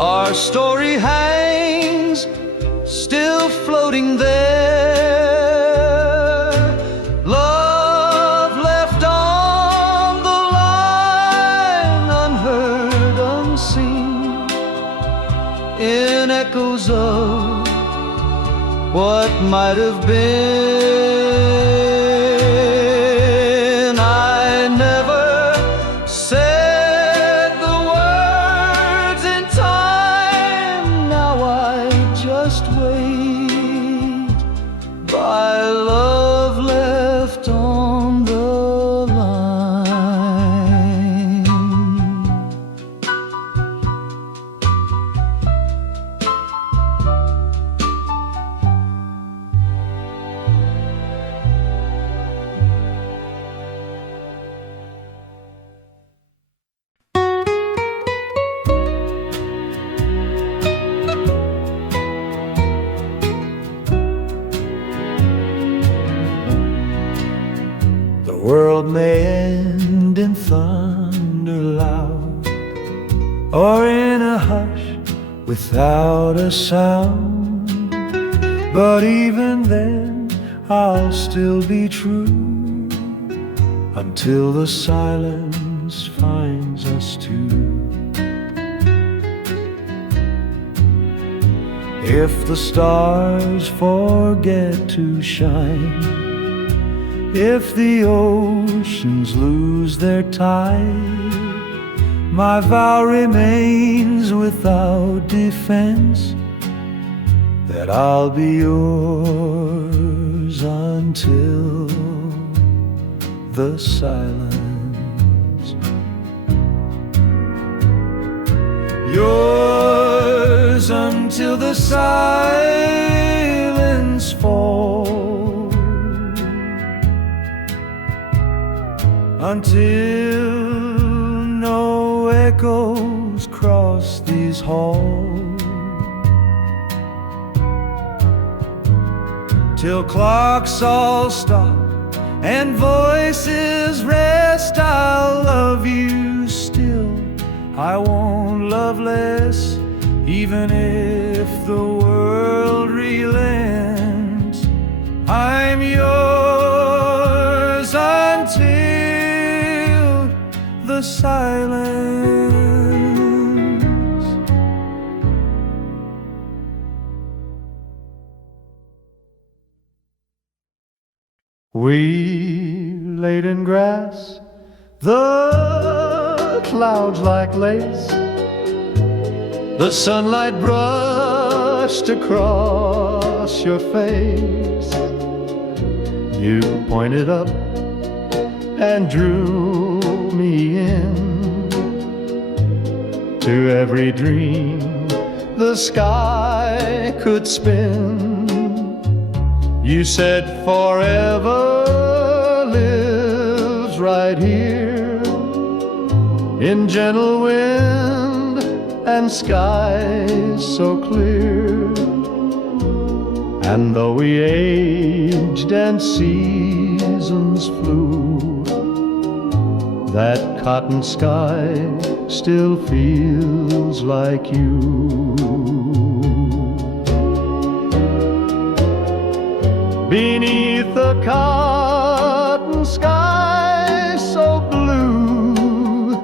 Our story hangs, still floating there. Love left on the line, unheard, unseen, in echoes of what might have been. I never said the words in time. Now I just wait by love left on the line. The world may end in thunder loud, or in a hush without a sound, but even then I'll still be true, until the silence finds us two. If the stars forget to shine, if the oceans lose their tide, my vow remains without defense, that I'll be yours until the silence. Yours until the silence falls, until no echoes cross these halls, till clocks all stop and voices rest. I'll love you still, I won't love less, even if the world relents. I'm yours until the silence. We laid in grass, the clouds like lace, the sunlight brushed across your face. You pointed up and drew me in to every dream the sky could spin. You said forever lives right here, in gentle wind and skies so clear. And though we aged and seasons flew, that cotton sky still feels like you. Beneath the cotton sky so blue,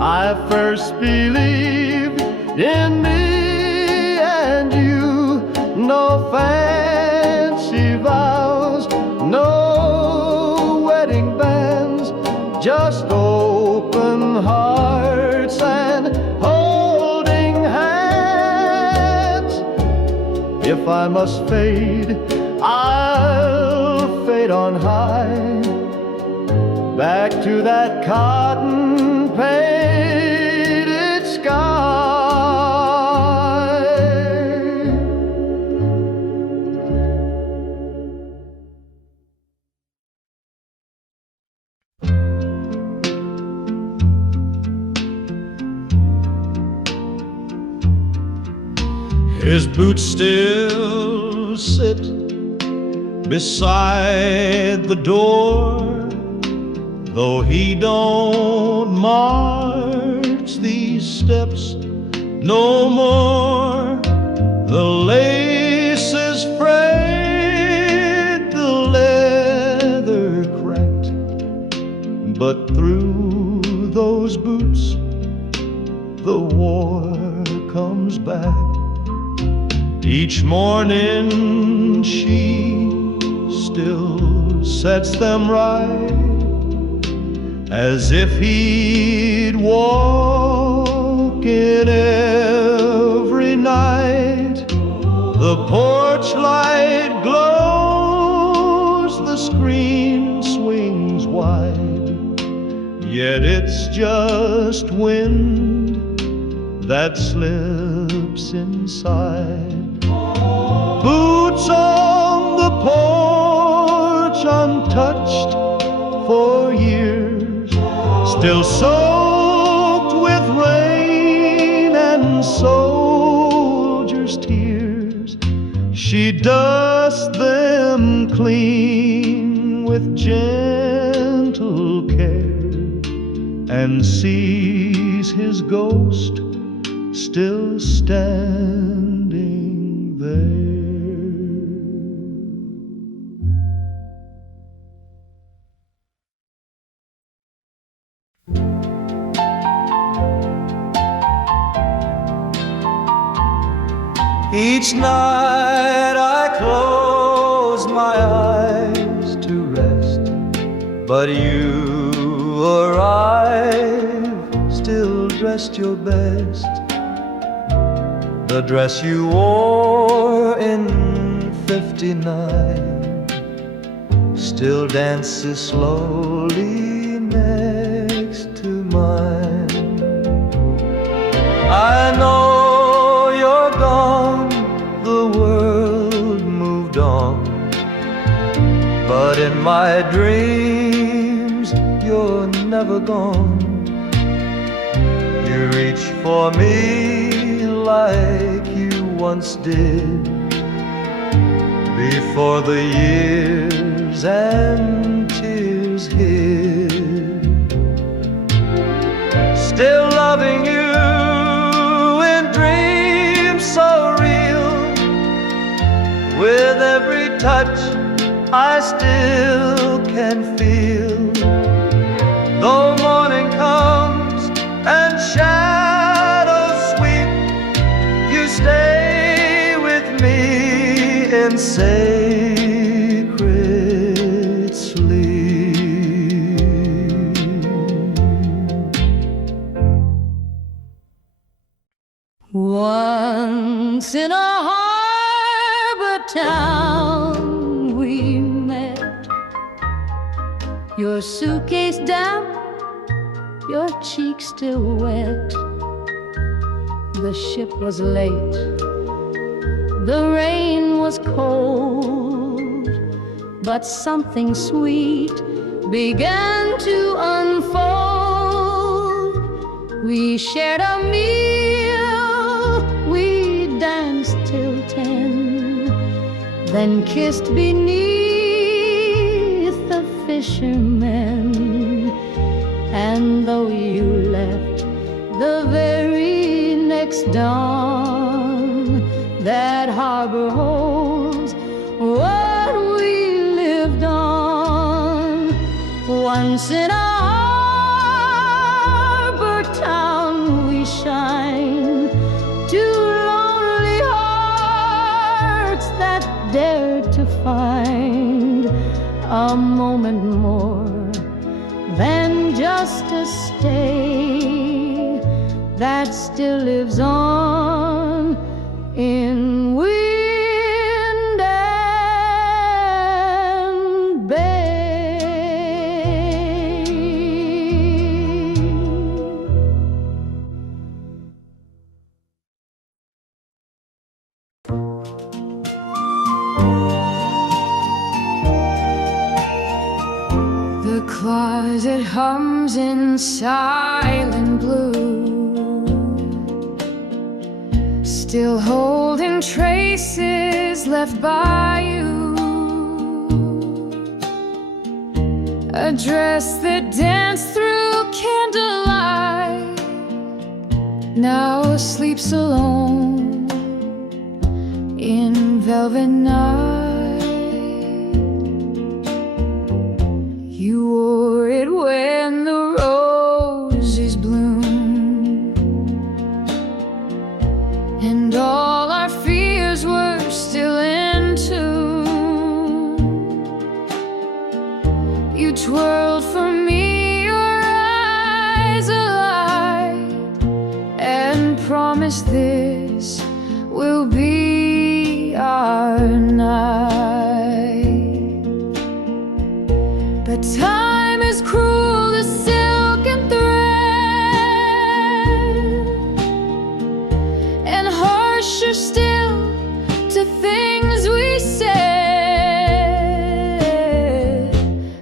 I first believed in me and you. No fancy vows, no wedding bands, just open hearts and holding hands. If I must fade, I'll fade on high, back to that cotton painted sky. His boots still sit beside the door, though he don't march these steps no more. The lace is frayed, the leather cracked, but through those boots the war comes back. Each morning she still sets them right, as if he'd walk in every night. The porch light glows, the screen swings wide, yet it's just wind that slips inside. Boots on the porch, untouched for years, still soaked with rain and soldiers' tears. She dusts them clean with gentle care, and sees his ghost still standing there. Each night I close my eyes to rest, but you arrive, still dressed your best. The dress you wore in '59 still dances slowly next to mine. I know you're gone, the world moved on, but in my dreams you're never gone. You reach for me like you once did, before the years and tears hid. Still loving you in dreams so real, with every touch I still can feel. Though morning comes and shadows sweep, you stay with me in sacred sleep. Once in a harbor town we met, your suitcase damp, your cheeks still wet. The ship was late, the rain was cold, but something sweet began to unfold. We shared a meal, we danced till 10, then kissed beneath the fishermen. And though you left the very next dawn, that harbor holds what we lived on. Once in a harbor town we shine, two lonely hearts that dared to find a moment more than just a stay that still lives on in wind and bay. The closet hums in silent blue, still holding traces left by you. A dress that danced through candlelight, now sleeps alone in velvet night. You wore it when the roses bloom, and all our fears were still in tune. You twirled for me, your eyes alight, and promised this will be our night. But time is cruel as silken thread, and harsher still to things we said.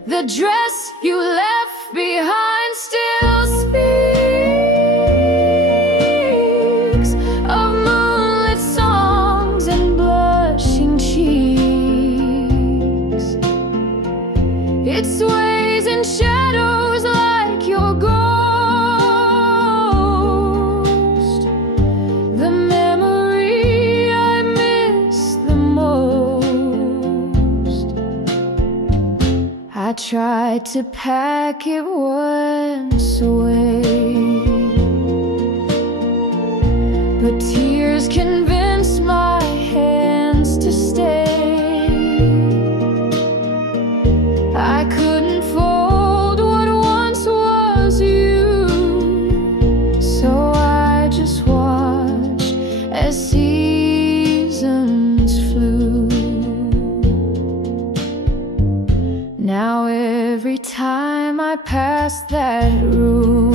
The dress you left behind still speaks of moonlit songs and blushing cheeks. It sways in shadows like your ghost, the memory I miss the most. I tried to pack it once away, but tears convinced my hands to stay. I couldn't fold what once was you, so I just watched as seasons flew. Now every time I pass that room,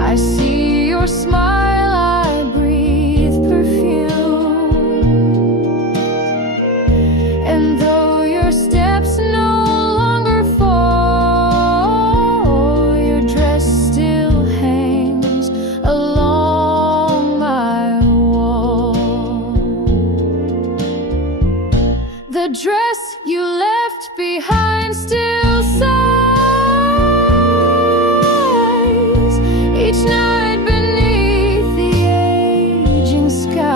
I see your smile, I breathe perfume. And though your steps no longer fall, your dress still hangs along my wall. The dress you left behind still sighs each night beneath the aging skies.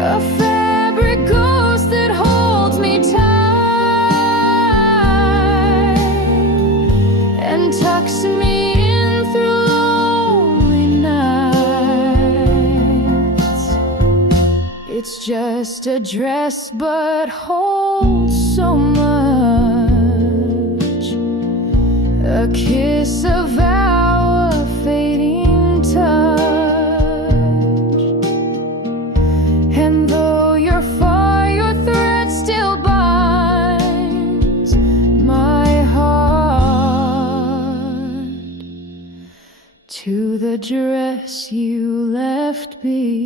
A fabric ghost that holds me tight and tucks me in through lonely nights. It's just a dress, but holds so much. A kiss, a vow, a fading touch. And though you're far, your thread still binds my heart to the dress you left behind.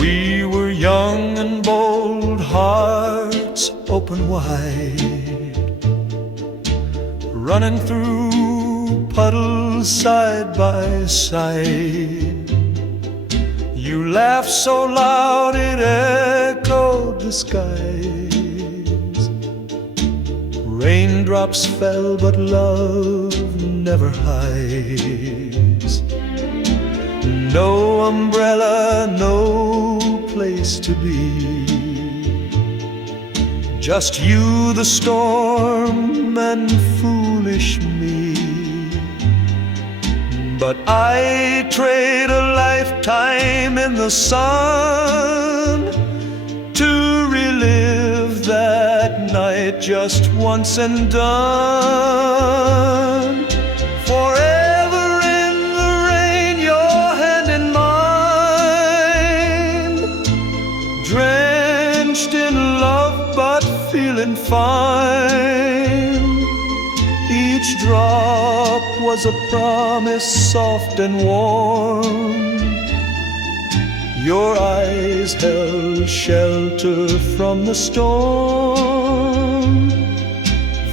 We were young and bold, hearts open wide, running through puddles side by side. You laughed so loud it echoed the skies. Raindrops fell, but love never hides. No umbrella, no place to be. Just you, the storm, and foolish me. But I trade a lifetime in the sun to relive that night just once and done. Forever in the rain, your hand in mine, drenched in love but feeling fine. Each drop was a promise soft and warm. Your eyes held shelter from the storm.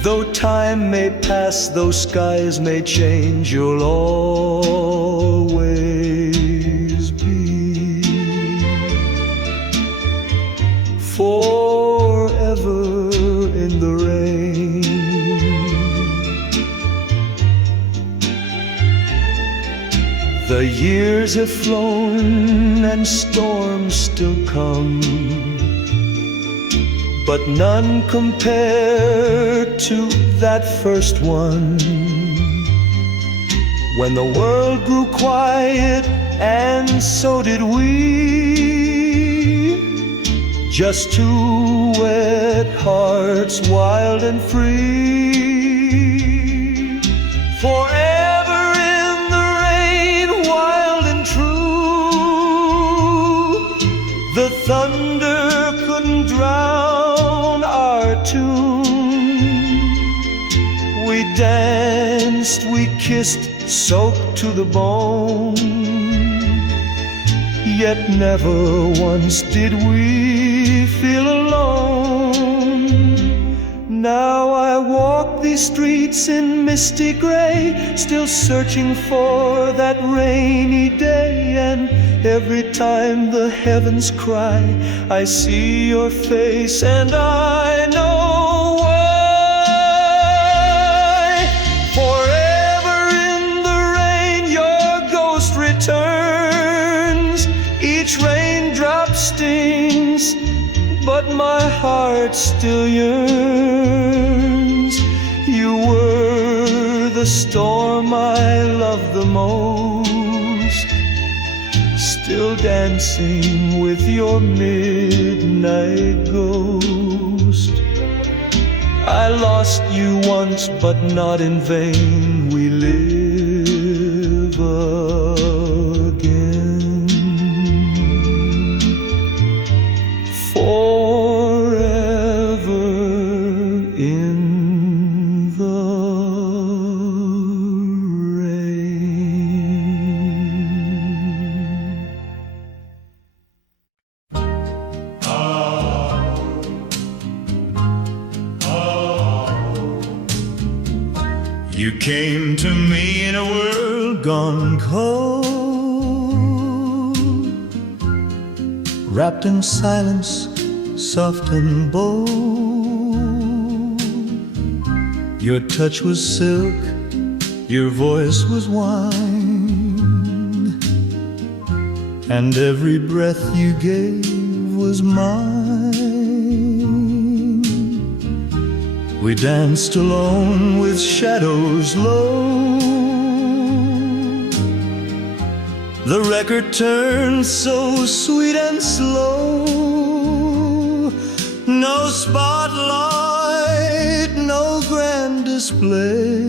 Though time may pass, though skies may change, you'll always be forever in the rain. The years have flown and storms still come, but none compare to that first one, when the world grew quiet and so did we. Just two wet hearts, wild and free. Forever in the rain, wild and true. The thunder couldn't drown our tune. We danced, we kissed, soaked to the bone. Yet never once did we feel alone. Now I walk these streets in misty gray, still searching for that rainy day. And every time the heavens cry, I see your face and I know why. Forever in the rain, your ghost returns. Each raindrop stings, but my heart still yearns. You were the storm I loved the most, still dancing with your midnight ghost. I lost you once, but not in vain. We live again. Forever in the rain. You came to me in a world gone cold, Wrapped in silence, soft and bold. Your touch was silk, your voice was wine, and every breath you gave was mine. We danced alone with shadows low. The record turned so sweet and slow. No spotlight, no grand display,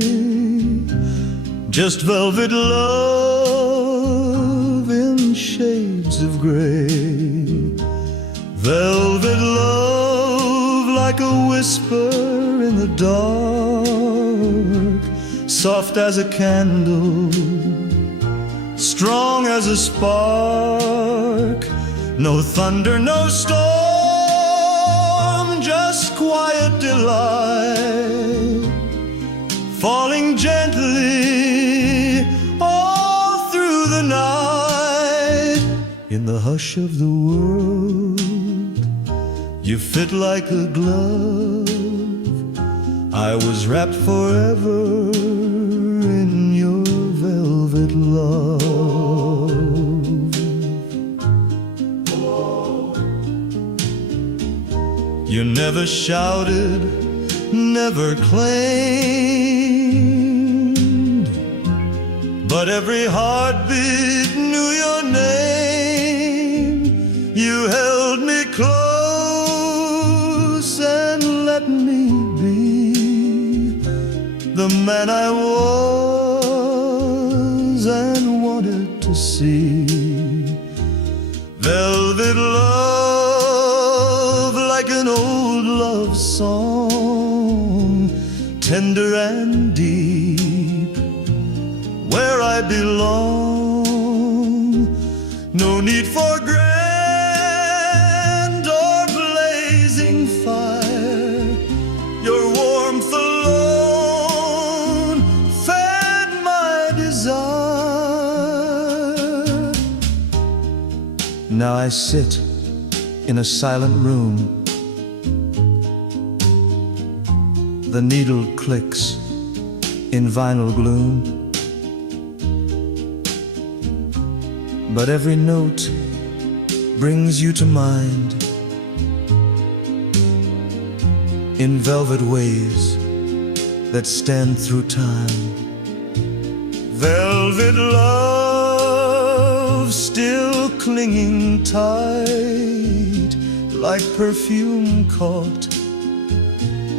just velvet love in shades of gray. Velvet love like a whisper in the dark, soft as a candle, strong as a spark. No thunder, no storm, just quiet delight, falling gently all through the night. In the hush of the world, you fit like a glove. I was wrapped forever in your velvet love. You never shouted, never claimed, but every heartbeat knew your name. You held me close and let me be the man I was and wanted to see. Velvet love, like an old love song, tender and deep, where I belong. No need for grand or blazing fire. Your warmth alone fed my desire. Now I sit in a silent room. The needle clicks in vinyl gloom, but every note brings you to mind in velvet waves that stand through time. Velvet love still clinging tight, like perfume caught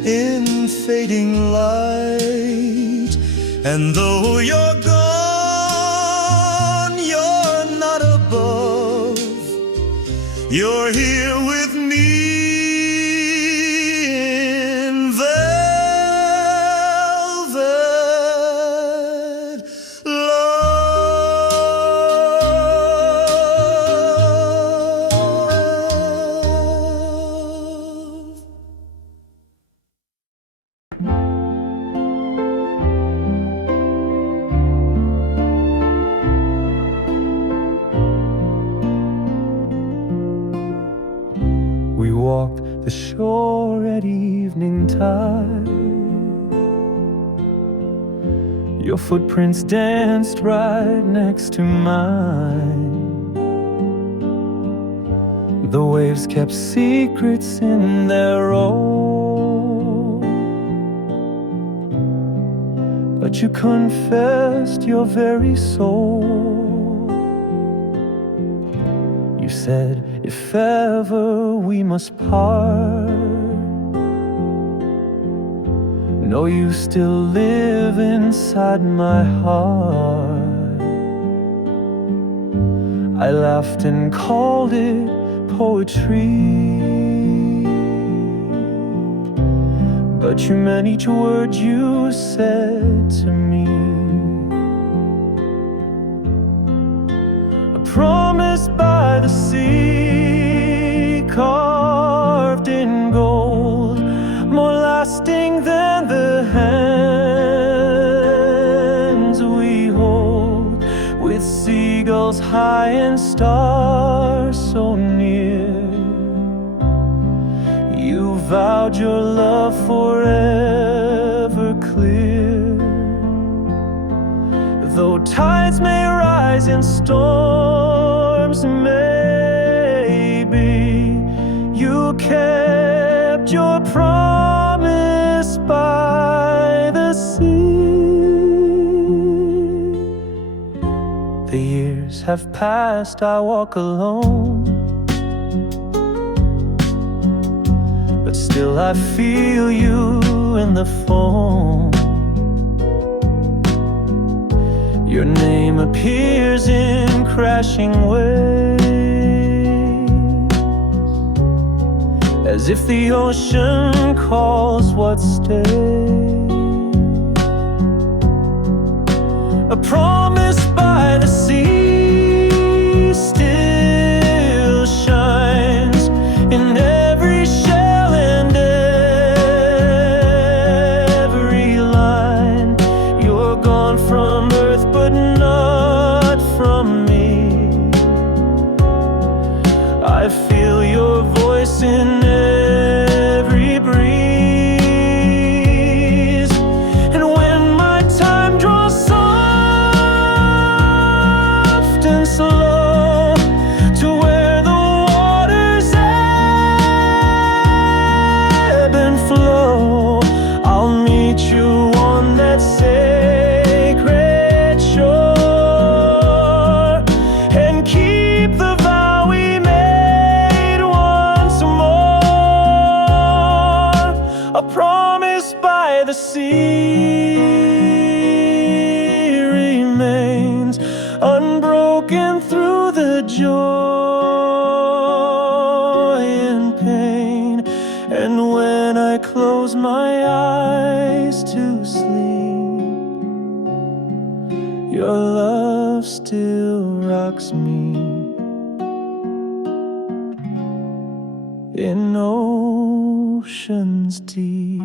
in fading light. And though you're gone, you're not above. You're here with me in velvet love. We walked the shore at evening tide. Your footprints danced right next to mine. The waves kept secrets in their roll, but you confessed your very soul. You said, if ever we must part, know you still live inside my heart. I laughed and called it poetry, but you meant each word you said to me. A promise by the sea, carved in gold, more lasting than the hands we hold, with seagulls high and stars so near. You vowed your love forever clear. Though tides may rise and storms maybe, you kept your promise by the sea. The years have passed, I walk alone, but still I feel you in the foam. Your name appears in crashing waves, as if the ocean calls what stays. A promise by the sea still shines in every shell and every line. You're gone from earth, but not from me. I feel your voice in every breeze, and when my time draws soft and slow to where the waters ebb and flow, I'll meet you on that sacred shore and keep the vow we made once more. A promise by the sea remains unbroken through the joy and pain. And when I close my eyes to sleep, your rocks me in oceans deep.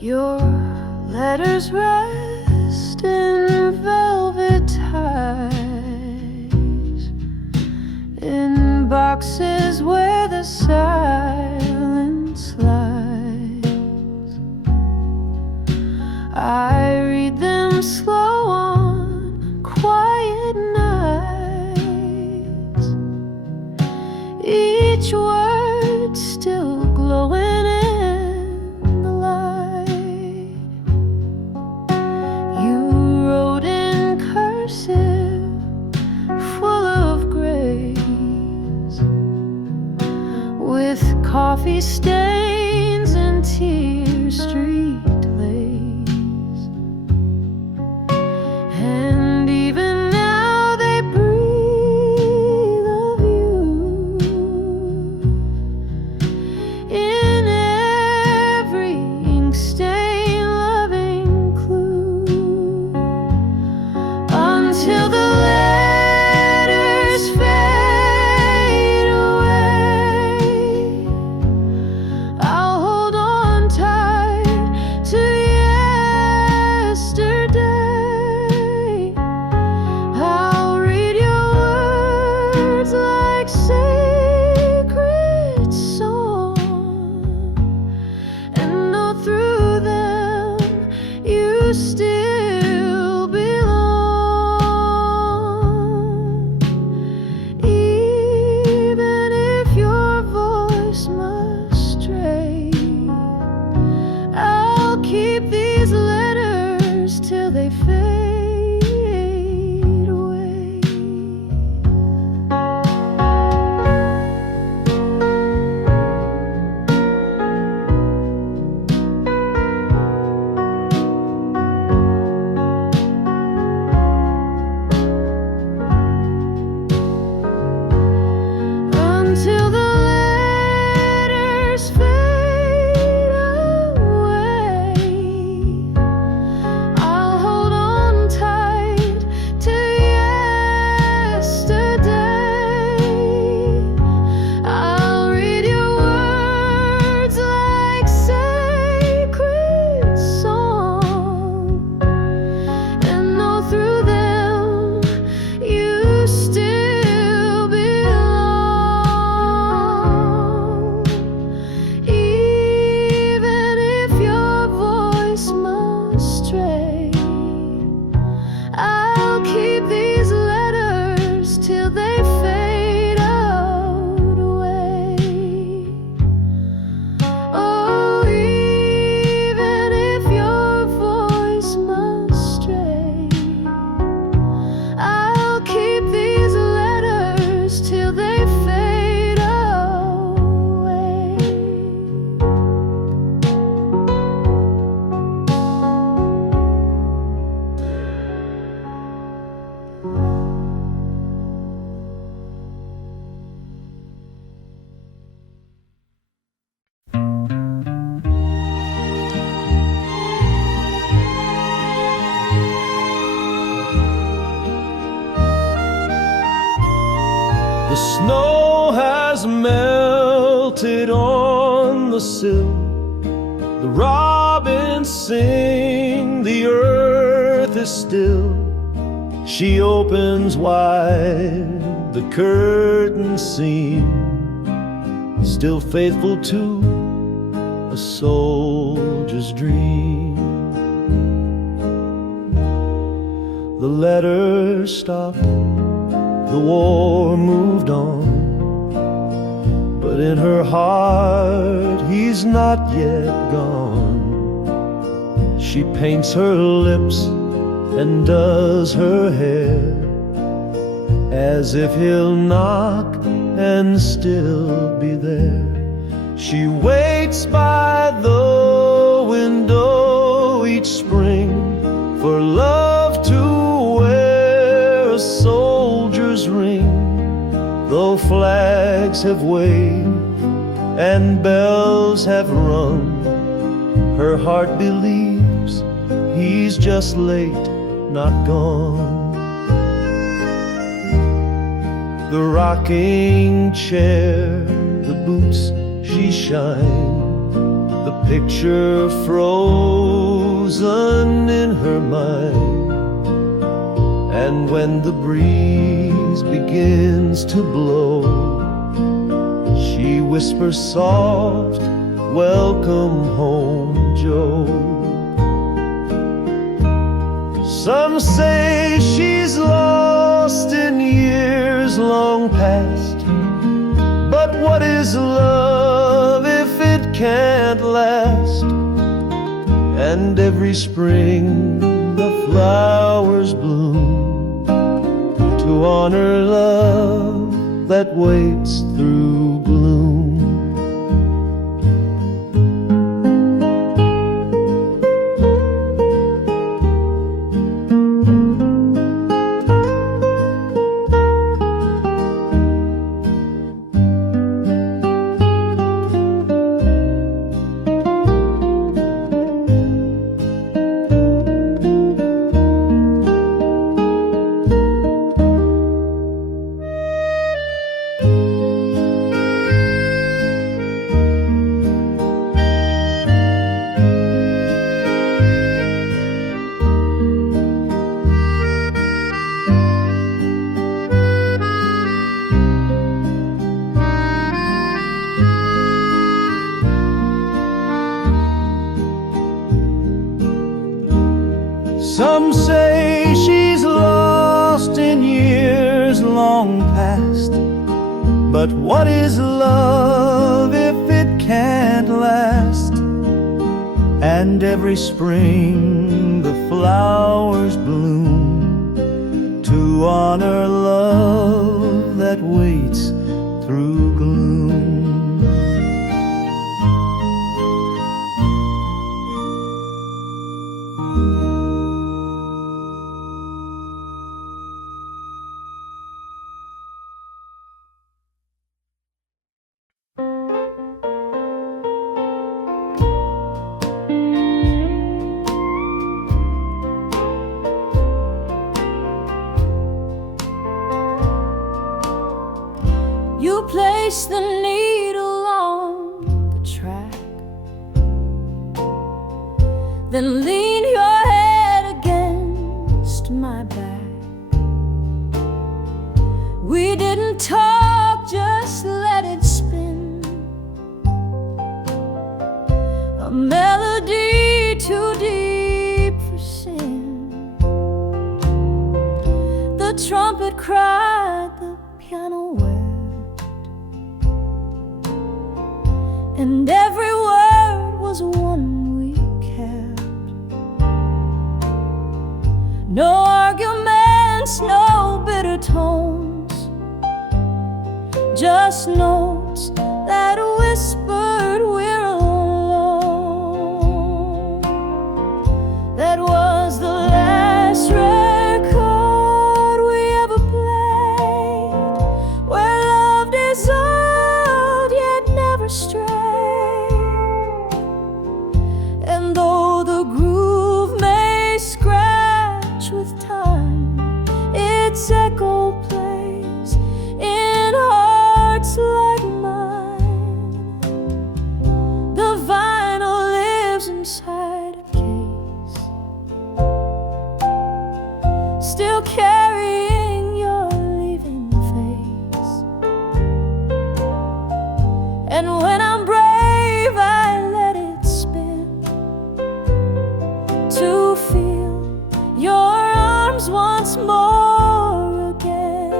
Your letters rest in velvet ties, in boxes where the silence lies. I read them slow on quiet nights, each word still glowing in the light. You wrote in cursive, full of grace, with coffee stains and tear-streaked lace. And even now they breathe of you in every ink stain, loving clue, until the letters fade away. I'll hold on tight to yesterday. I'll read your words like sacred song, and know through them you still belong. Even if your voice must stray, I'll keep these letters till they fade away. Until the letters fade away, I'll hold on tight to yesterday. I'll read your words like sacred song, and know through them you still belong. Even if your voice must stray, I'll keep these letters till they fade away. Oh, even if your voice must stray, I'll keep these letters till they fade away. The snow has melted on the sill. The robins sing, the earth is still. She opens wide the curtain seam, still faithful to a soldier's dream. The letters stopped, the war moved on, but in her heart he's not yet gone. She paints her lips and does her hair, as if he'll knock and still be there. She waits by the flags have waved and bells have rung. Her heart believes he's just late, not gone. The rocking chair, the boots she shined, the picture frozen in her mind. And when the breeze begins to blow, she whispers soft, "Welcome home, Joe." Some say she's lost in years long past, but what is love if it can't last? And every spring the flowers bloom to honor love that waits through gloom. Some say she's lost in years long past, but what is love if it can't last? And every spring the flowers bloom to honor love that waits through gloom. You place the needle on the track, then lean your head against my back. We didn't talk, just let it spin. A melody too deep for sin. The trumpet cried, the piano wept, and every word was one we kept. No arguments, no bitter tones, just notes that whispered we're alone. That was the last record we ever played, where love dissolved yet never strayed. And though the groove may scratch with time, its echo plays in hearts like mine. The vinyl lives inside a case, still carrying your leaving face. And when I'm brave, I let it spin to feel your arms once more again.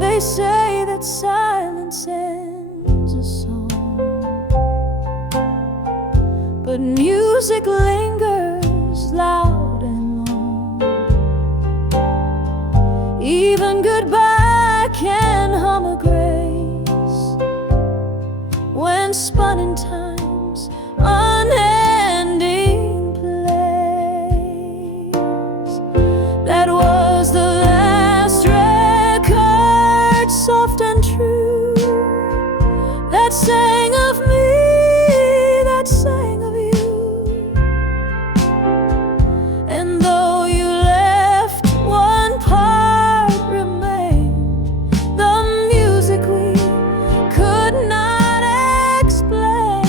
They say that silence ends a song, but music lingers loud and long. Even goodbye can hum a grace spun in time's unending place. That was the last record, soft and true, that sang of me, that sang of you. And though you left, one part remained, the music we could not explain.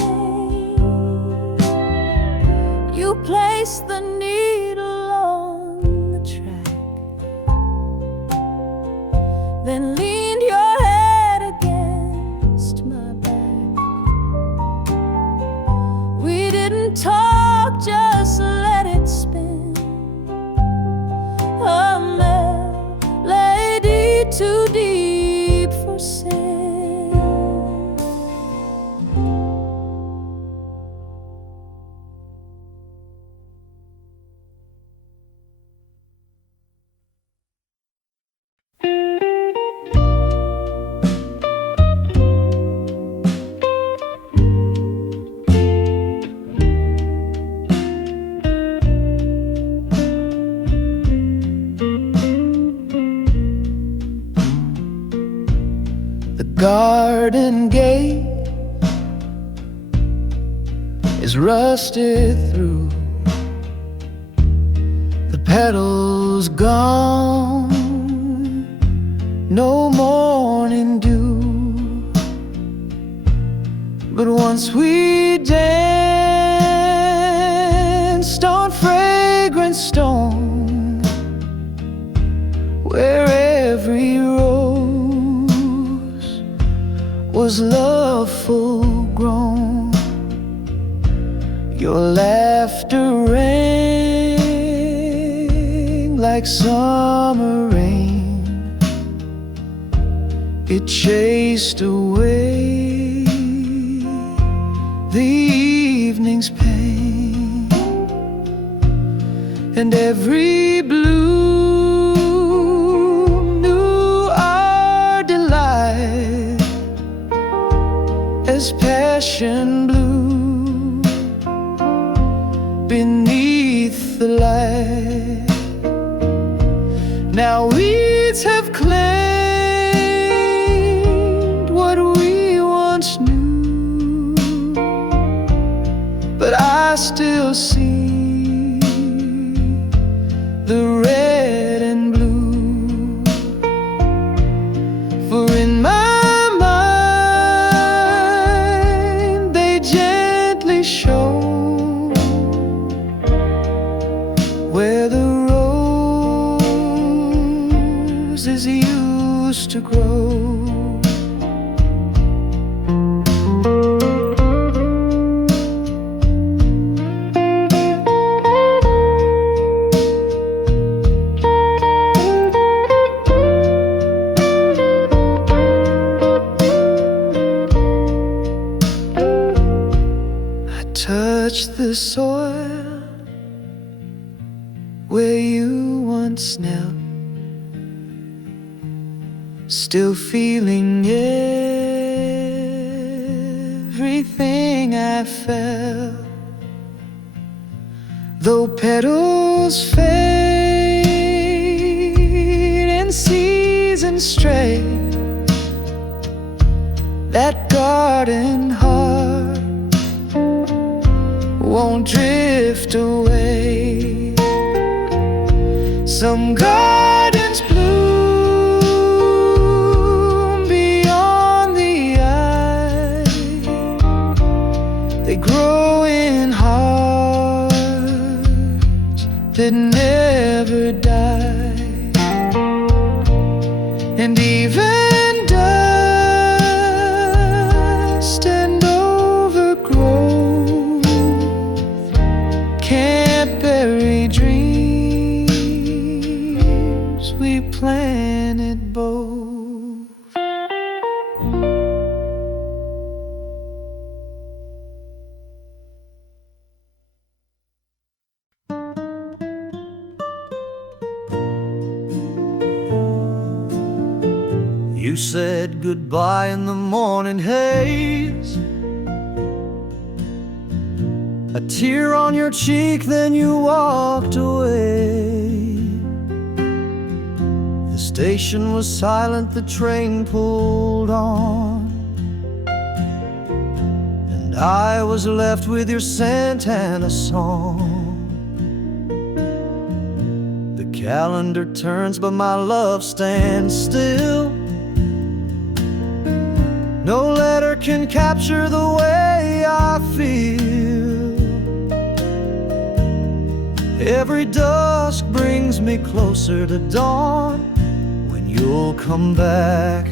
You placed the needle on the track, then leaned your head against my back. We didn't talk, just let it spin, a melody too deep for sin. The garden gate is rusted through, the petals gone, no morning dew. But once we danced on fragrant stone, where every rose was love full grown. Your laughter rang like summer rain. It chased away the evening's pain, and every bloom knew our delight as passion blew beneath the light. Now weeds have claimed what we once knew, but I still see the red and blue. For in my mind they gently show where the roses used to grow. I touch the soil where you once knelt, still feeling everything I felt. Though petals fade and seasons stray, that garden heart won't drift away. Some gardens bloom beyond the eye, they grow in hearts that never die. And even dust and overgrowth can't bury dreams we planted both. You said goodbye in the morning haze, a tear on your cheek, then you walked away. The station was silent, the train pulled on, and I was left with your scent and a song. The calendar turns, but my love stands still. No letter can capture the way I feel. Every dusk brings me closer to dawn, when you'll come back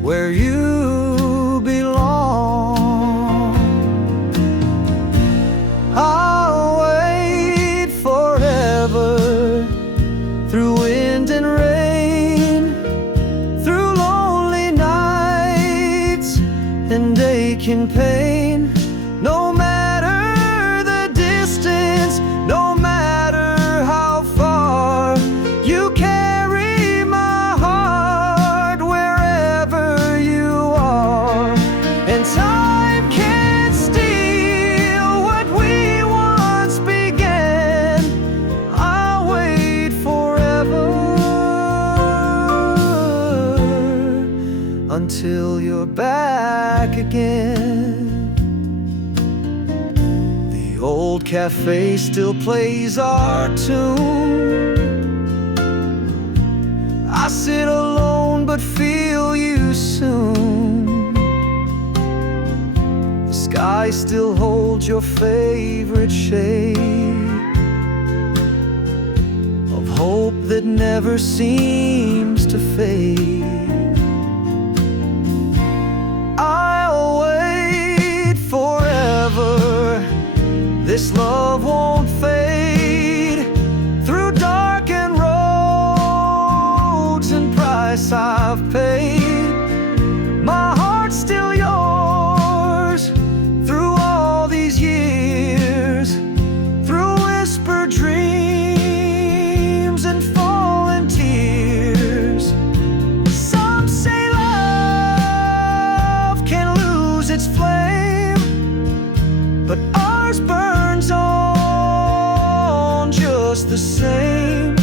where you belong. I'll wait forever, through wind and rain, through lonely nights and aching pain. No matter the distance, no matter how far, you carry my heart wherever you are. And time can't steal what we once began. I'll wait forever, until you're back again. The old cafe still plays our tune. I sit alone but feel you soon. The sky still holds your favorite shade of hope that never seems to fade. I'll wait forever, this love won't fade. Through darkened roads and price I've paid, my heart's still yours. Through all these years, through whispered dreams and fallen tears. Some say love can lose its flame, but ours burns on just the same.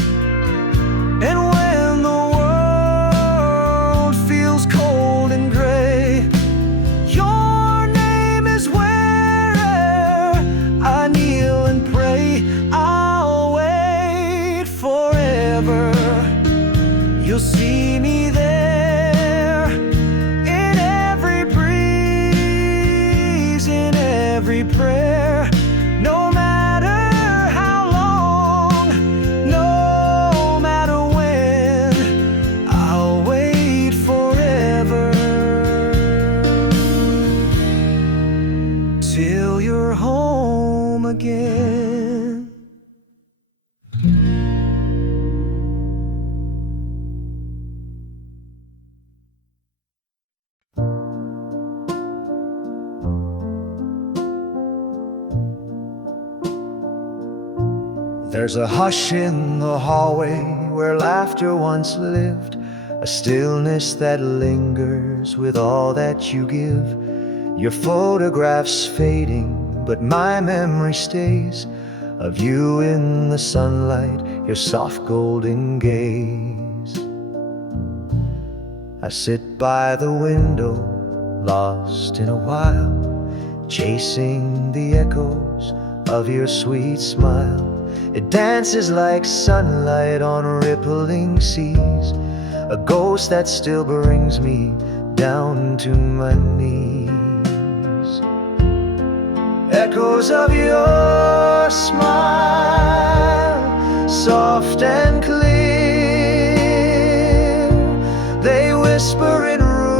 And when the world feels cold and gray, your name is where I kneel and pray. I'll wait forever, you'll see me there, in every breeze, in every prayer. No matter how long, no matter when, I'll wait forever, till you're home again. There's a hush in the hallway where laughter once lived, a stillness that lingers with all that you give. Your photograph's fading, but my memory stays, of you in the sunlight, your soft golden gaze. I sit by the window, lost in a while, chasing the echoes of your sweet smile. It dances like sunlight on rippling seas, a ghost that still brings me down to my knees. Echoes of your smile, soft and clear, they whisper in rooms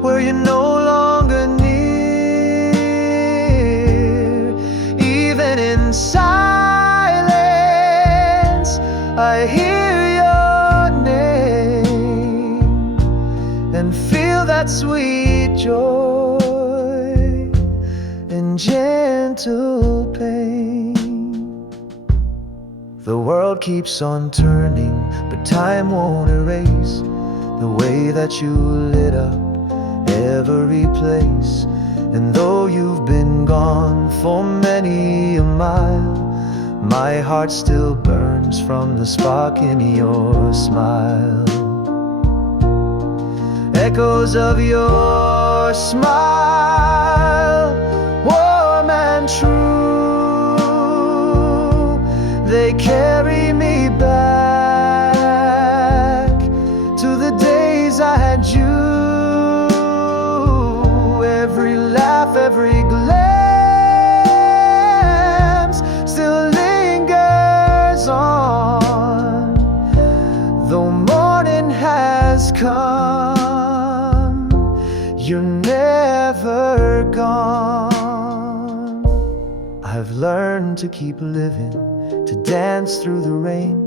where you're no longer near. Even in silence, I hear your name and feel that sweet joy and gentle pain. The world keeps on turning, but time won't erase the way that you lit up every place. And though you've been gone for many a mile, my heart still burns from the spark in your smile. Echoes of your smile, warm and true, they carry me back to the days I had you. Every laugh, every glance still lingers on, though morning has come, you're never gone. I've learned to keep living, to dance through the rain,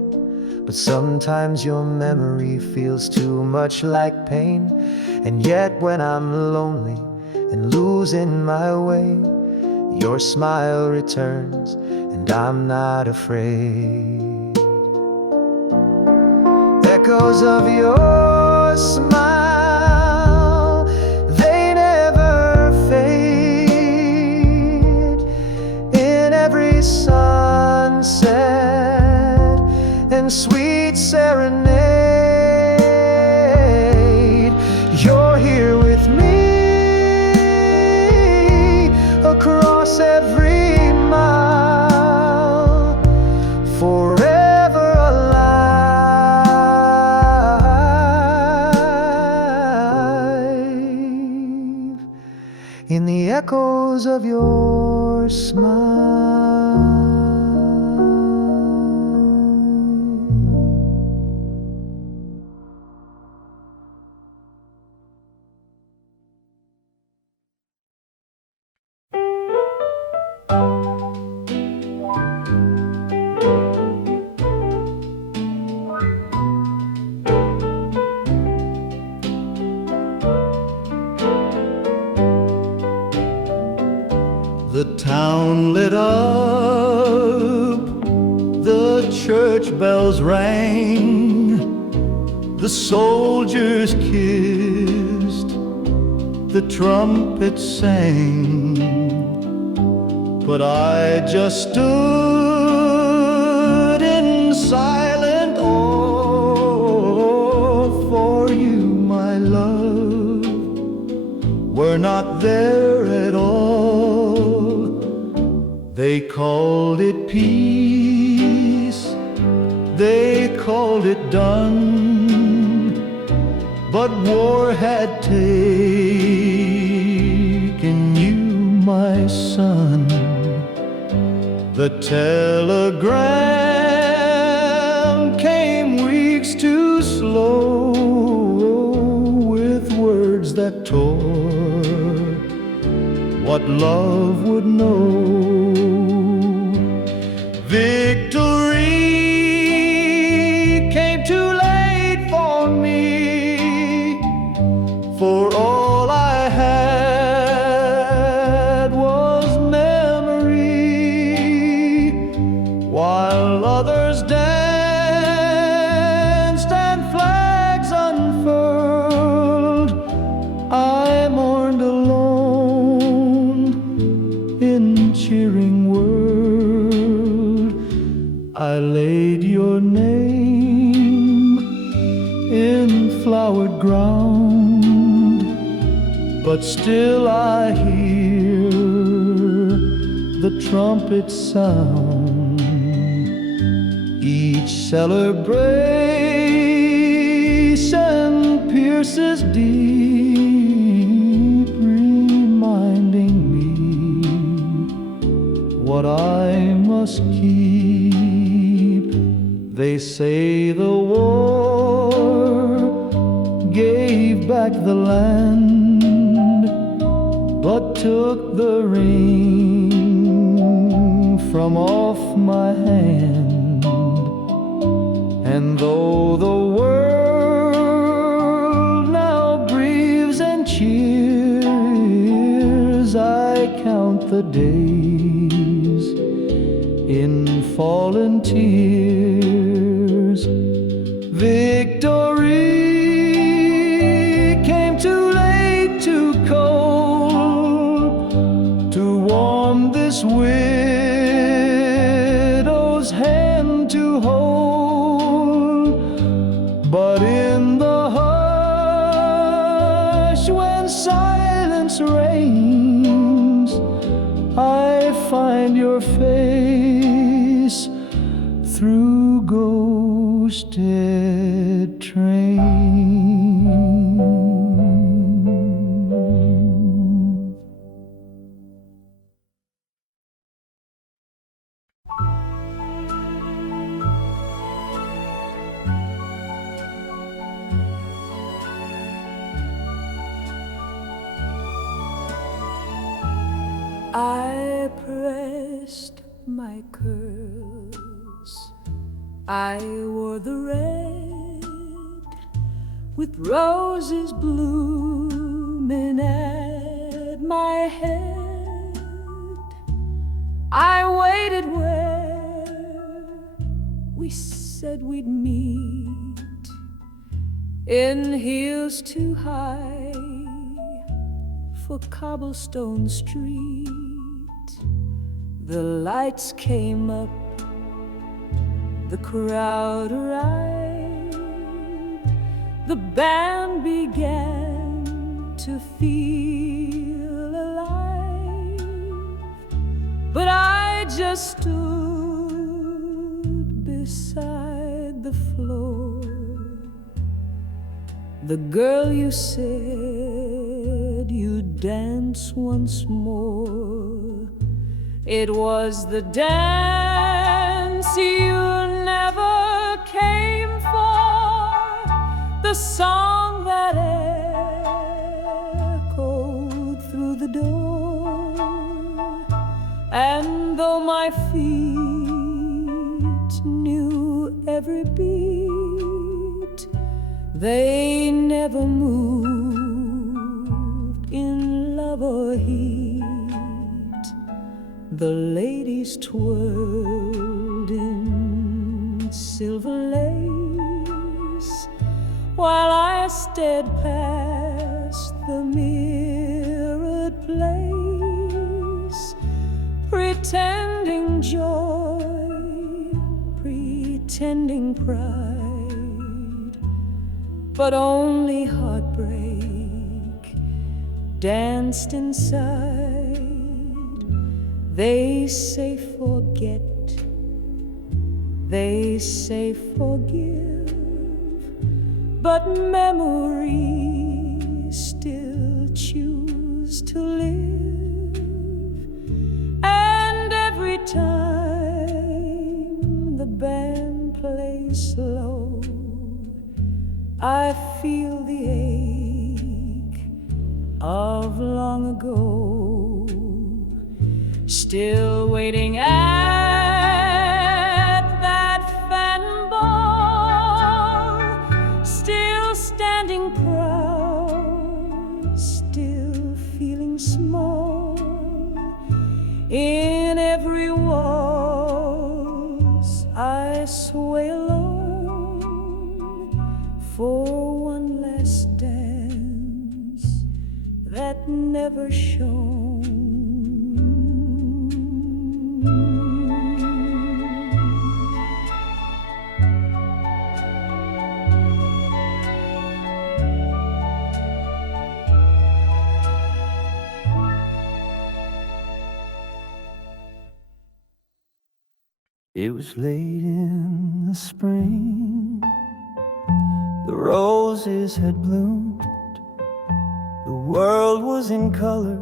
but sometimes your memory feels too much like pain. And yet when I'm lonely and losing my way, your smile returns and I'm not afraid. Echoes of your smile, they never fade. In every sunset and sweet serenade, you're here with me across every mile, forever alive in the echoes of your smile. The town lit up, the church bells rang, the soldiers kissed, the trumpets sang. But I just stood in silent awe, for you, my love, were not there at all. They called it peace, they called it done, but war had taken you, my son. The telegram came weeks too slow, with words that tore what love would know. Victory came too late for me, for all I had was memory, while others danced and flags unfurled. I mourned alone in cheering world. I laid your name in flowered ground, but still I hear the trumpet sound. Each celebration pierces deep, reminding me what I must keep. They say the war gave back the land, but took the ring from off my hand. And though the world now grieves and cheers, I count the days in fallen tears. Victory came too late, too cold, want this widow's hand to hold, but in the hush when silence reigns, I find your face through ghosted trains. I pressed my curls, I wore the red, with roses blooming at my head. I waited where we said we'd meet, in heels too high for cobblestone street. The lights came up, the crowd arrived, the band began to feel alive. But I just stood beside the floor. The girl you said you'd dance once more, it was the dance you never came for, the song that echoed through the door. And though my feet knew every beat, they never moved in love or heat. The ladies twirled in silver lace, while I stared past the mirrored place, pretending joy, pretending pride, but only heartbreak danced inside. They say forget, they say forgive, but memories still choose to live. And every time the band plays slow, I feel the ache of long ago. Still waiting at that phantom ball, still standing proud, still feeling small. In every waltz I sway alone, for one last dance that never shone. It was late in the spring, the roses had bloomed, the world was in color,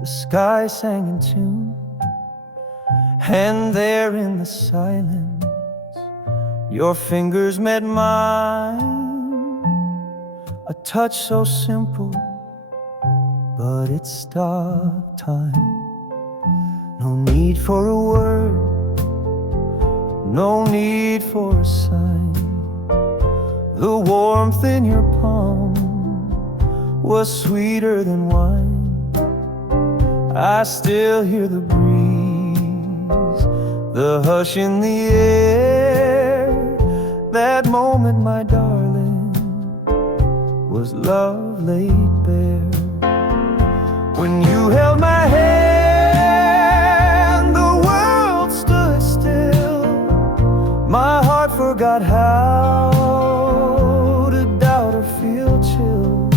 the sky sang in tune. And there in the silence, your fingers met mine, a touch so simple, but it stopped time. No need for a word, no need for a sign. The warmth in your palm was sweeter than wine. I still hear the breeze, the hush in the air. That moment, my darling, was love laid bare. When you held my hand forgot how to doubt or feel chill.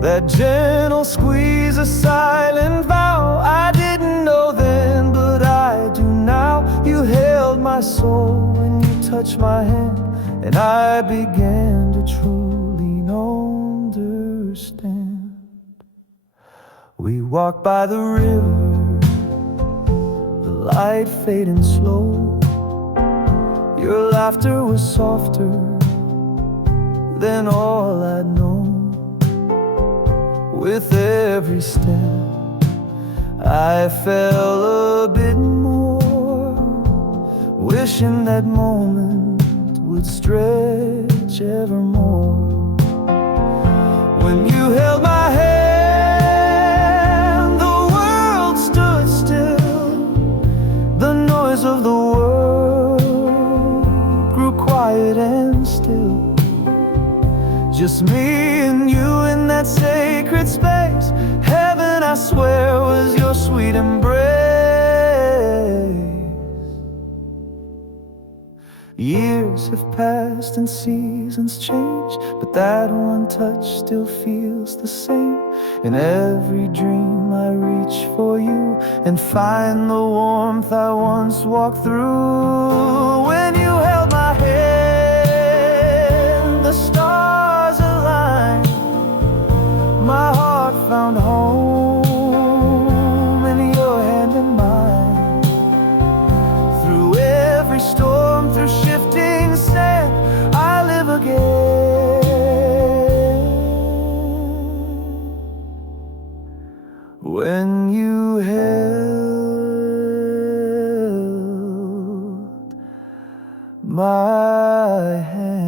That gentle squeeze, a silent vow. I didn't know then, but I do now. You held my soul when you touched my hand, and I began to truly understand. We walked by the river, the light fading slow. Your laughter was softer than all I'd known. With every step, I fell a bit more, wishing that moment would stretch evermore. When you held my hand, the world stood still. The noise of the world grew quiet and still. Just me and you in that sacred space. Heaven, I swear, was your sweet embrace. Years have passed and seasons changed, but that one touch still feels the same. In every dream I reach for you and find the warmth I once walked through. When you held my hand, the stars aligned. My heart found home in your hand in mine. Through every storm, through shifting sand, I live again. When you held my hand.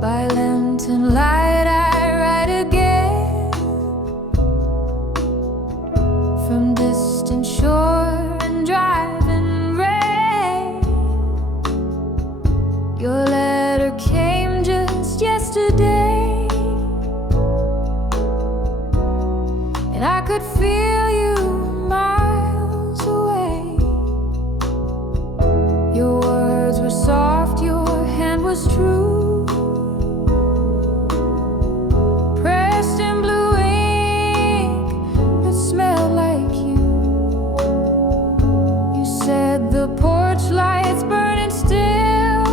By lantern light I ride again from distant shore and driving rain. Your letter came just yesterday, and I could feel you miles away. Your words were soft, your hand was true. The porch lights burning still,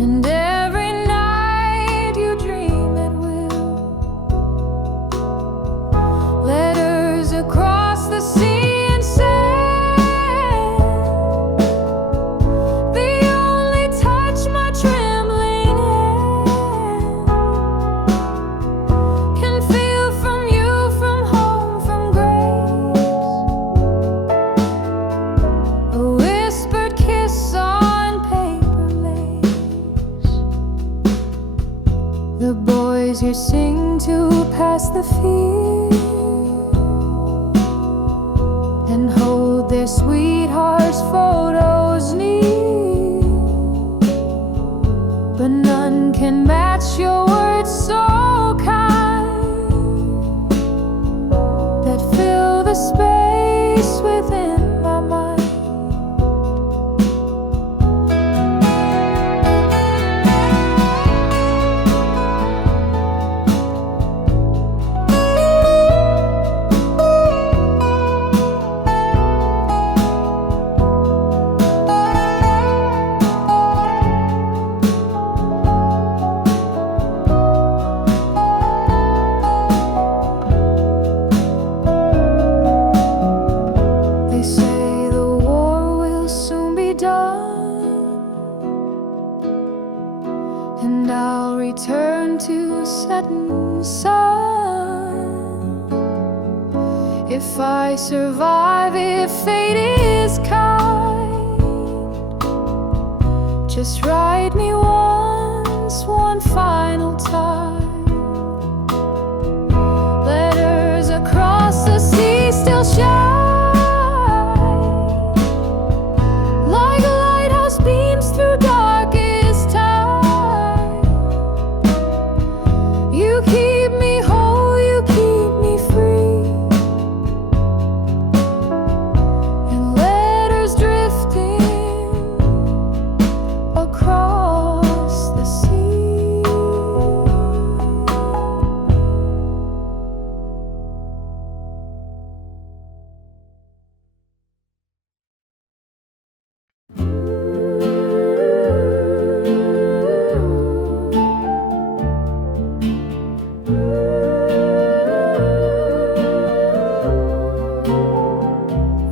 and every night you dream at will. Letters across the sea and sand, they only touch my trembling hand. Can feel from you, from home, from grace. A whispered kiss on paper lace. The boys here sing to pass the fear and hold their sweethearts' photos near, but none can match your words so kind that fill the space within my mind. And I'll return to setting sun if I survive, if fate is kind. Just write me once, one final time. Letters across the sea still shine like lighthouse beams through darkest time. You keep me whole, you keep me free, and letters drifting across the sea.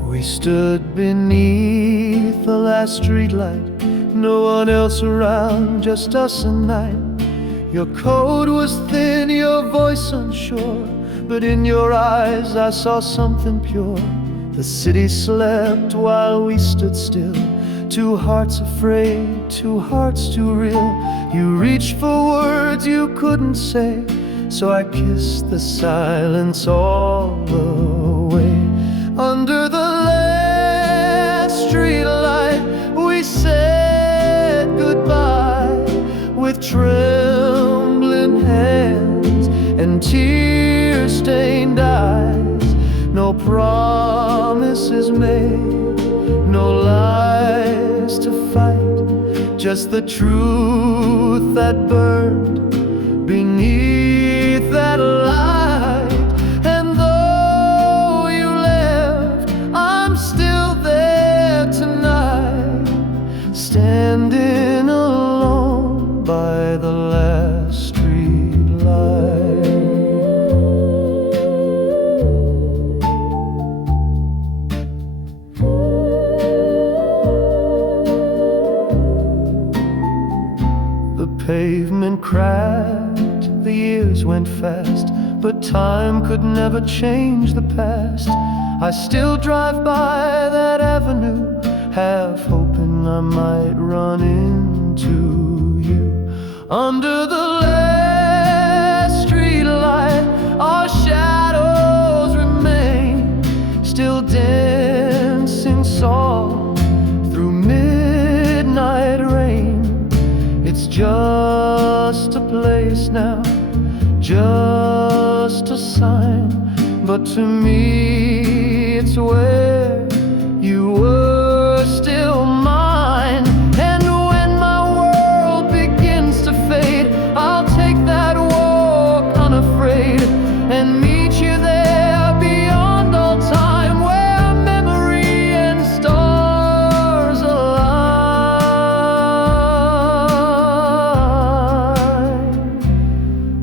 We stood beneath the last streetlight, no one else around, just us and night. Your coat was thin, your voice unsure, but in your eyes I saw something pure. The city slept while we stood still, two hearts afraid, two hearts too real. You reached for words you couldn't say, so I kissed the silence all away. Under the last streetlight we said goodbye, with trembling hands and tear-stained eyes. No promises made, no lies to fight, just the truth that burned beneath that light. And though you left, I'm still there tonight, standing alone by the last street light. The pavement cracked, the years went fast, but time could never change the past. I still drive by that avenue, half hoping I might run into you. Under the last streetlight, our shadows remain, still dancing soft through midnight rain. It's just a place now, just a sign, but to me it's where you were still mine. And when my world begins to fade, I'll take that walk unafraid and meet you there beyond all time, where memory and stars align.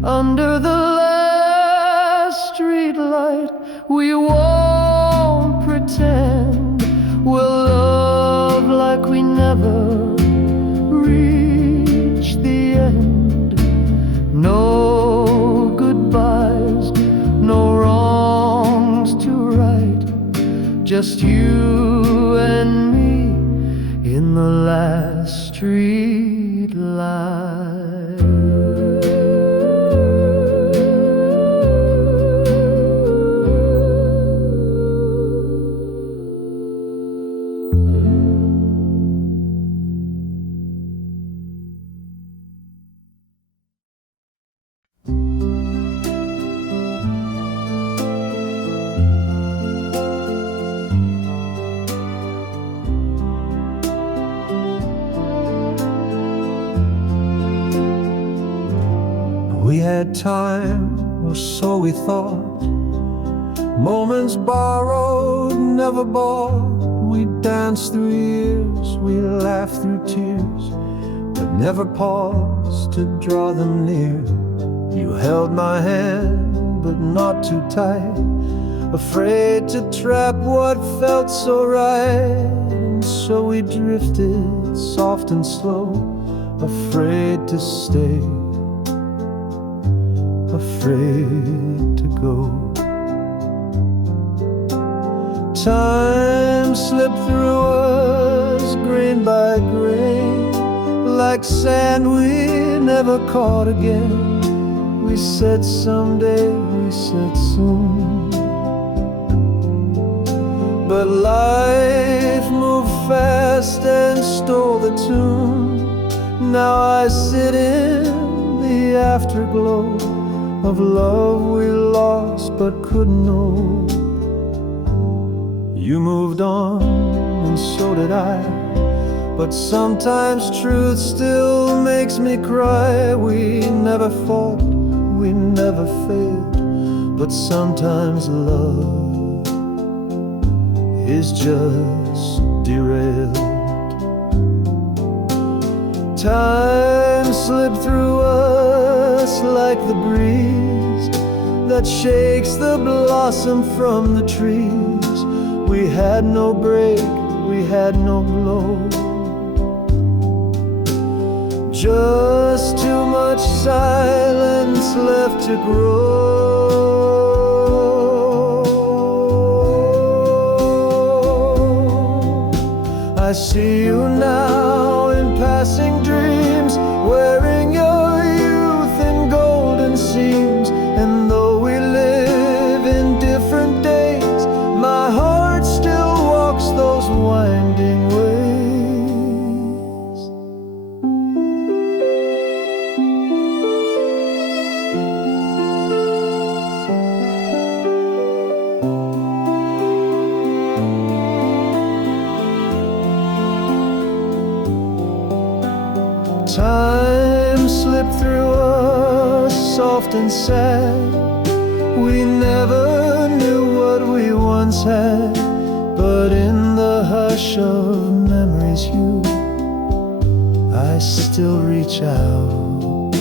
Under the last streetlight we won't pretend we'll love like we never reach the end. No goodbyes, no wrongs to right, just you and me in the last street light. We had time, or so we thought, moments borrowed, never bought. We danced through years, we laughed through tears, but never paused to draw them near. You held my hand, but not too tight, afraid to trap what felt so right. And so we drifted, soft and slow, afraid to stay, afraid to go. Time slipped through us, grain by grain, like sand we never caught again. We said someday, we said soon, but life moved fast and stole the tune. Now I sit in the afterglow of love we lost but couldn't know. You moved on and so did I, but sometimes truth still makes me cry. We never fought, we never failed, but sometimes love is just derailed. Time slipped through us like the breeze that shakes the blossom from the trees. We had no break, we had no glow, just too much silence left to grow. I see you now in passing dreams, wearing your youth in golden seams. And though we live in different days, my heart still walks those winding ways. Time slipped through us, soft and sad. We never knew what we once had, but in the hush of memory's hue, I still reach out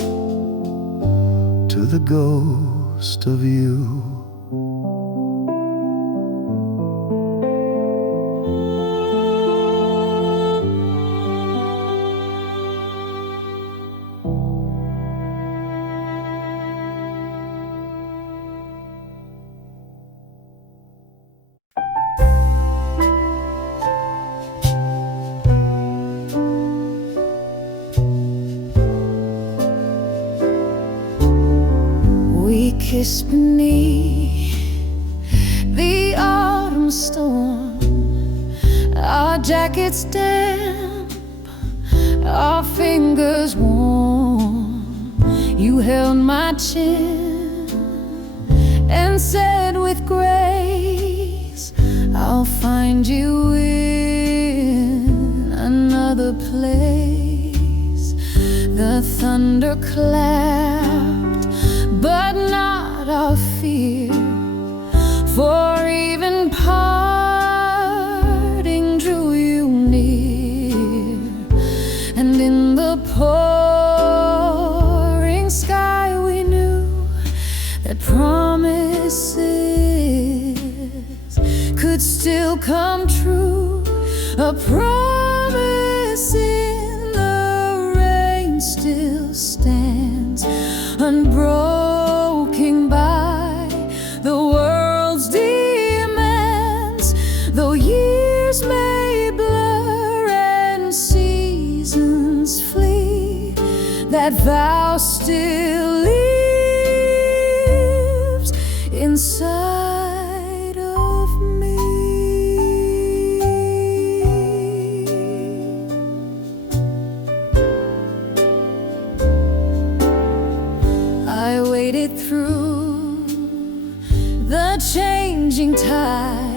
to the ghost of you. We kissed beneath the autumn storm, our jackets damp, our fingers warm. You held my chin and said with grace, I'll find you in another place. The thunder clapped, but not our fear, for even parting drew you near. And in the pouring sky we knew that promises could still come true. A promise in the rain still stands unbroken by the world's demands. Though years may blur and seasons flee, that vow still lives inside of me. I waded through the changing tide,